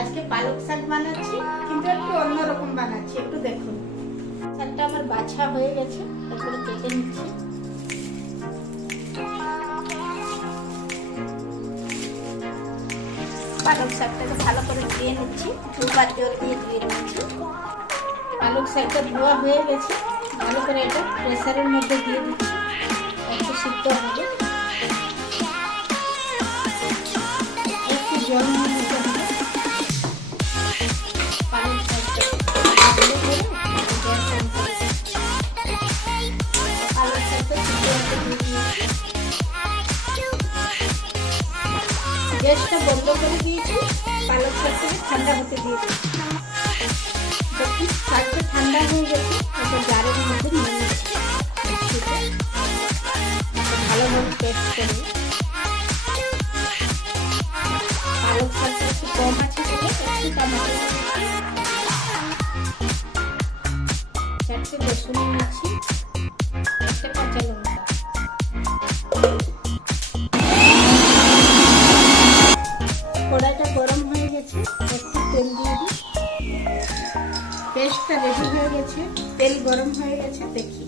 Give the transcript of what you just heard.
আজকে পালক শাক বানাচ্ছি, কিন্তু একটু অন্যরকম বানাচ্ছি, একটু দেখুন। শাকটা আমার বাছা হয়ে গেছে, তারপরে কেটে নিচ্ছি। পালক শাকটাকে ভালো করে ধুয়ে নিচ্ছি, দুবার জল দিয়ে ধুয়ে নিচ্ছি। পালক শাকটা ধোয়া হয়ে গেছে, ভালো করে এটা প্রেসারের মধ্যে দিয়ে দিচ্ছি, একটু সিদ্ধ হবে। একটু জল নিয়ে নিতে হবে। পালক শাকটা ভালো করে গ্যাস অন করে পালক শাকটা সিদ্ধ হতে দিয়ে দিয়েছি। গ্যাসটা বন্ধ করে দিয়েছি, পালক শাকটাকে ঠান্ডা হতে দিয়ে দিচ্ছি। যখন শাকটা ঠান্ডা হয়ে গেছে, একটা জারের মধ্যে নিয়ে নিচ্ছি, ভালোভাবে পেস্ট করে। পালক শাকটা একটু কম আছে বলে একটু টমেটো নিচ্ছি, 4টে রসুন নিচ্ছি, 1টা কাঁচা লঙ্কা। কড়াইটা গরম হয়ে গেছে, একটু তেল দিয়ে দিই। পেস্টটা রেডি হয়ে গেছে, তেল গরম হয়ে গেছে, দেখি।